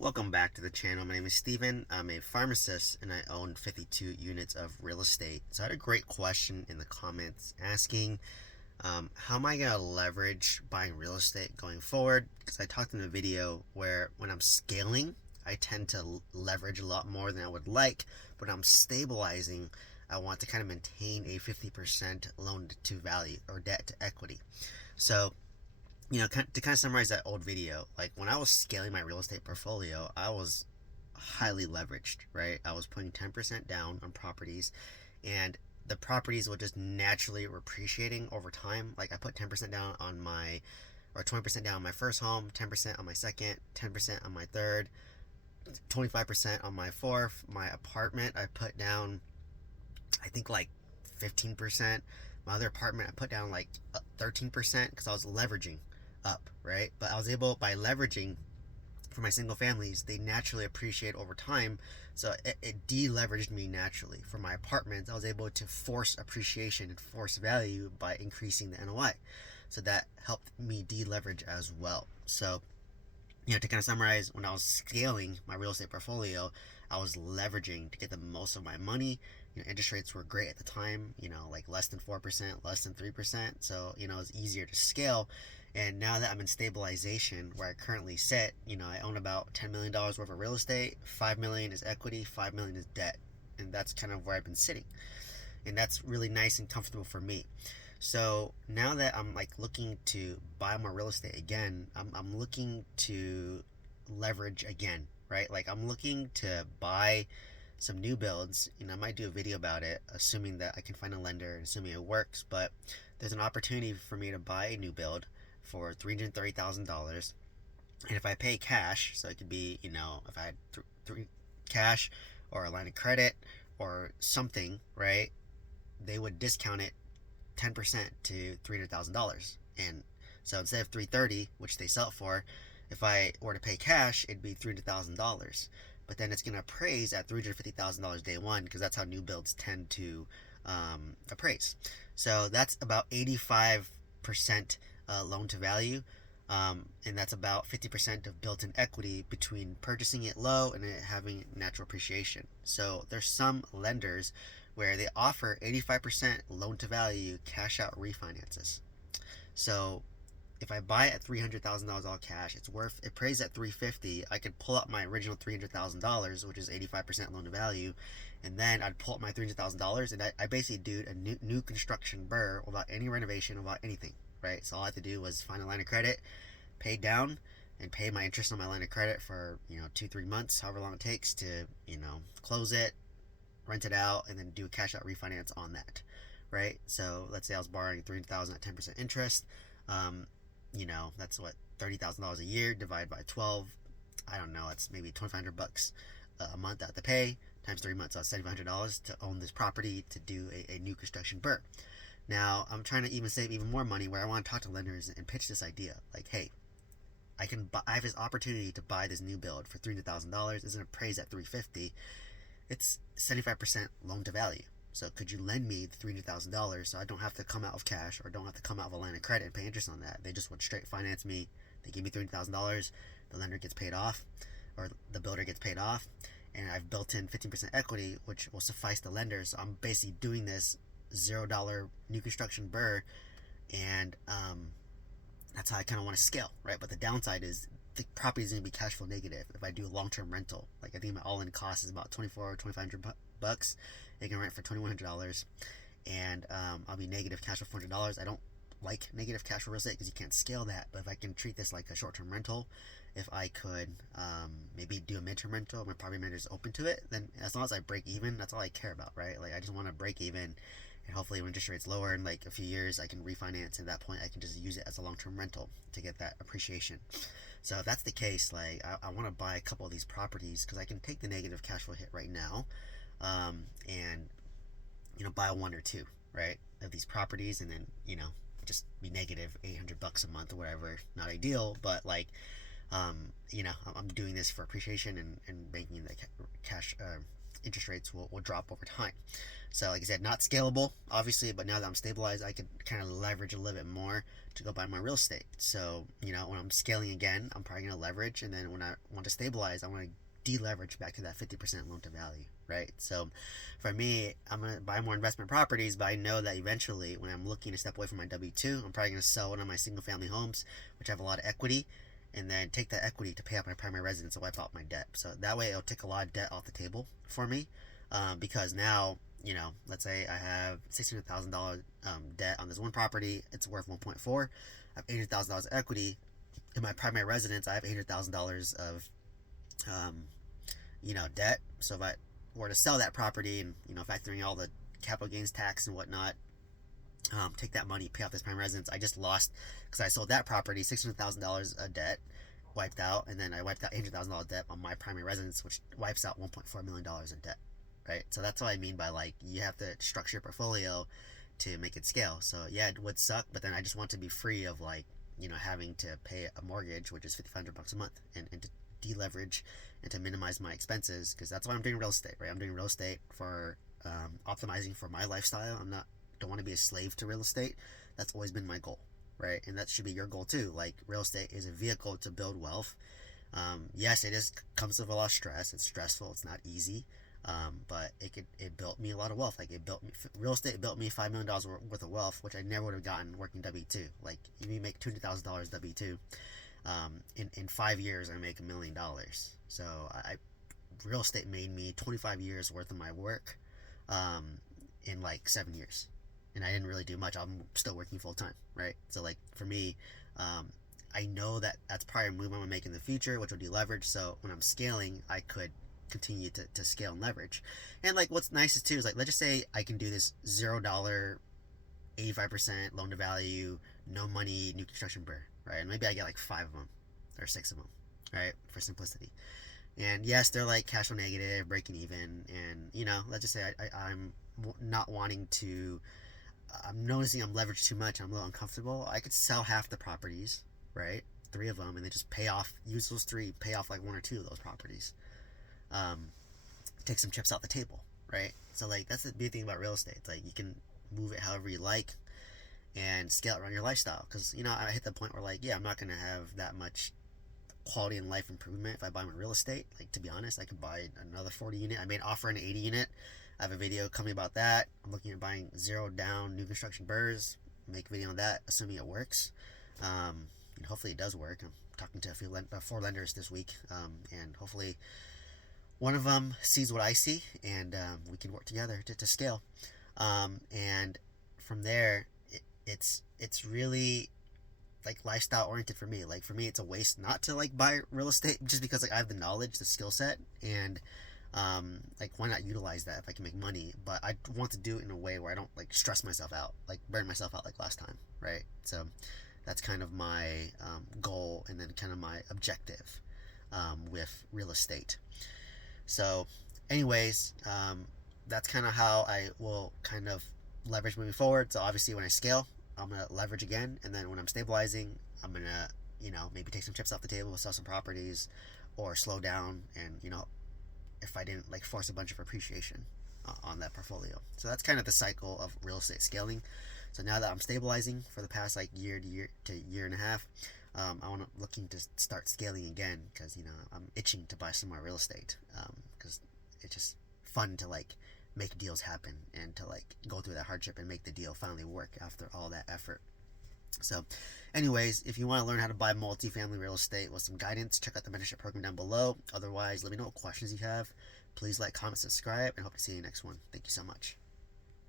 Welcome back to the channel. My name is Steven. I'm a pharmacist and I own 52 units of real estate. So I had a great question in the comments asking, how am I going to leverage buying real estate going forward? Because I talked in a video where when I'm scaling, I tend to leverage a lot more than I would like. But when I'm stabilizing, I want to kind of maintain a 50% loan to value or debt to equity. So to kind of summarize that old video, like when I was scaling my real estate portfolio, I was highly leveraged, right? I was putting 10% down on properties, and the properties were just naturally appreciating over time. Like I put 10% down on my, or 20% down on my first home, 10% on my second, 10% on my third, 25% on my fourth. My apartment, I put down, I think like 15%. My other apartment, I put down like 13% because I was leveraging up, right? But I was able, by leveraging for my single families, they naturally appreciate over time. So it de-leveraged me naturally. For my apartments, I was able to force appreciation and force value by increasing the NOI. So that helped me de-leverage as well. So, to kind of summarize, when I was scaling my real estate portfolio, I was leveraging to get the most of my money. Interest rates were great at the time, like less than 4%, less than 3%. So, it was easier to scale. And now that I'm in stabilization where I currently sit, I own about $10 million worth of real estate. 5 million is equity, 5 million is debt. And that's kind of where I've been sitting. And that's really nice and comfortable for me. So now that I'm like looking to buy more real estate again, I'm looking to leverage again, right? Like I'm looking to buy some new builds. I might do a video about it, assuming that I can find a lender and assuming it works. But there's an opportunity for me to buy a new build for $330,000. And if I pay cash, so it could be, if I had three cash or a line of credit or something, right? They would discount it 10% to $300,000. And so instead of 330, which they sell it for, if I were to pay cash, it'd be $300,000. But then it's going to appraise at $350,000 day one, because that's how new builds tend to appraise. So that's about 85% loan to value. And that's about 50% of built-in equity between purchasing it low and it having natural appreciation. So there's some lenders where they offer 85% loan to value cash out refinances. So if I buy it at $300,000 all cash, it pays at $350. I could pull up my original $300,000, which is 85% loan to value, and then I'd pull up my $300,000, and I basically do a new construction burr without any renovation, without anything, right? So all I had to do was find a line of credit, pay down, and pay my interest on my line of credit for 2-3 months, however long it takes to close it, rent it out, and then do a cash out refinance on that, right? So let's say I was borrowing $300,000 at 10% interest. That's what, $30,000 a year divided by 12. I don't know. It's maybe $2,500 a month I have to pay times 3 months. So that's $7,500 to own this property to do a new construction burr. Now I'm trying to even save even more money, where I want to talk to lenders and pitch this idea. Like, hey, I have this opportunity to buy this new build for $300,000. It's appraised at $350. It's 75% loan to value. So could you lend me the $300,000 so I don't have to come out of cash or don't have to come out of a line of credit and pay interest on that? They just would straight finance me. They give me $300,000. The lender gets paid off, or the builder gets paid off, and I've built in 15% equity, which will suffice the lender. So I'm basically doing this $0 new construction burr, and that's how I kind of want to scale, right? But the downside is the property is going to be cash flow negative if I do a long-term rental. Like I think my all-in cost is about $2,400 or $2,500. They can rent for $2,100, and I'll be negative cash flow $400. I don't like negative cash flow real estate because you can't scale that. But if I can treat this like a short-term rental, if I could maybe do a midterm rental, my property manager is open to it, then as long as I break even, that's all I care about, right? Like I just want to break even, and hopefully when interest rates lower in like a few years, I can refinance. At that point, I can just use it as a long-term rental to get that appreciation. So if that's the case, like I want to buy a couple of these properties because I can take the negative cash flow hit right now, and buy one or two, right, of these properties, and then just be negative $800 a month or whatever. Not ideal, but like I'm doing this for appreciation and making the cash interest rates will drop over time. So like I said, not scalable obviously, but now that I'm stabilized, I can kind of leverage a little bit more to go buy my real estate. So when I'm scaling again, I'm probably gonna leverage, and then when I want to stabilize, I want to deleverage back to that 50% loan to value, right? So for me, I'm gonna buy more investment properties, but I know that eventually, when I'm looking to step away from my W-2, I'm probably gonna sell one of my single family homes, which have a lot of equity, and then take that equity to pay off my primary residence and wipe out my debt. So that way, it'll take a lot of debt off the table for me, because now, let's say I have $600,000 debt on this one property. It's worth 1.4. I have $800,000 equity in my primary residence. I have $800,000 of debt. So if I were to sell that property and factoring all the capital gains tax and whatnot, take that money, pay off this prime residence, I just lost, because I sold that property, $600,000 of debt wiped out, and then I wiped out $800,000 debt on my primary residence, which wipes out $1.4 million in debt, right? So that's what I mean by, like, you have to structure your portfolio to make it scale. So yeah, it would suck, but then I just want to be free of, like, having to pay a mortgage, which is $5,500 a month, and to deleverage and to minimize my expenses, because that's why I'm doing real estate, right? I'm doing real estate for optimizing for my lifestyle. Don't want to be a slave to real estate. That's always been my goal, right? And that should be your goal too. Like, real estate is a vehicle to build wealth. Yes, comes with a lot of stress. It's stressful. It's not easy. But it built me a lot of wealth. Like, real estate built me $5 million worth of wealth, which I never would have gotten working W-2. Like, if you make $200,000 W-2, in 5 years I make $1 million. So real estate made me 25 years worth of my work, in like 7 years, and I didn't really do much. I'm still working full time, right? So, like, for me, I know that that's probably a move I'm gonna make in the future, which will deleverage. So when I'm scaling, I could continue to scale and leverage. And, like, what's nice is too is, like, let's just say I can do this $0, 85% loan to value, no money, new construction burr, right? And maybe I get like 5 of them or 6 of them, right? For simplicity. And yes, they're like cash flow negative, breaking even, and let's just say I'm not wanting to. I'm noticing I'm leveraged too much. I'm a little uncomfortable. I could sell half the properties, right? 3 of them, and then just use those 3, pay off like 1 or 2 of those properties. Take some chips off the table, right? So, like, that's the big thing about real estate. It's like, you can move it however you like and scale it around your lifestyle. Because I hit the point where, like, yeah, I'm not gonna have that much quality and life improvement if I buy my real estate. Like, to be honest, I could buy another 40 unit. I made an offer on an 80 unit. I have a video coming about that. I'm looking at buying 0 down new construction burrs. Make a video on that, assuming it works. And hopefully it does work. I'm talking to 4 lenders this week, and hopefully one of them sees what I see, and we can work together to scale. And from there, it's really, like, lifestyle oriented for me. Like, for me, it's a waste not to, like, buy real estate, just because, like, I have the knowledge, the skill set, and like, why not utilize that if I can make money? But I want to do it in a way where I don't, like, stress myself out, like burn myself out like last time, right? So that's kind of my goal, and then kind of my objective with real estate. So anyways, that's kind of how I will kind of leverage moving forward. So obviously, when I scale, I'm gonna leverage again, and then when I'm stabilizing, I'm gonna maybe take some chips off the table, sell some properties, or slow down, and if I didn't, like, force a bunch of appreciation on that portfolio. So that's kind of the cycle of real estate scaling. So now that I'm stabilizing for the past, like, year to year and a half, I'm looking to start scaling again, because I'm itching to buy some more real estate, because it's just fun to, like, make deals happen, and to, like, go through that hardship and make the deal finally work after all that effort. So anyways, if you want to learn how to buy multifamily real estate with some guidance, check out the mentorship program down below. Otherwise, let me know what questions you have. Please like, comment, subscribe, and hope to see you in the next one. Thank you so much.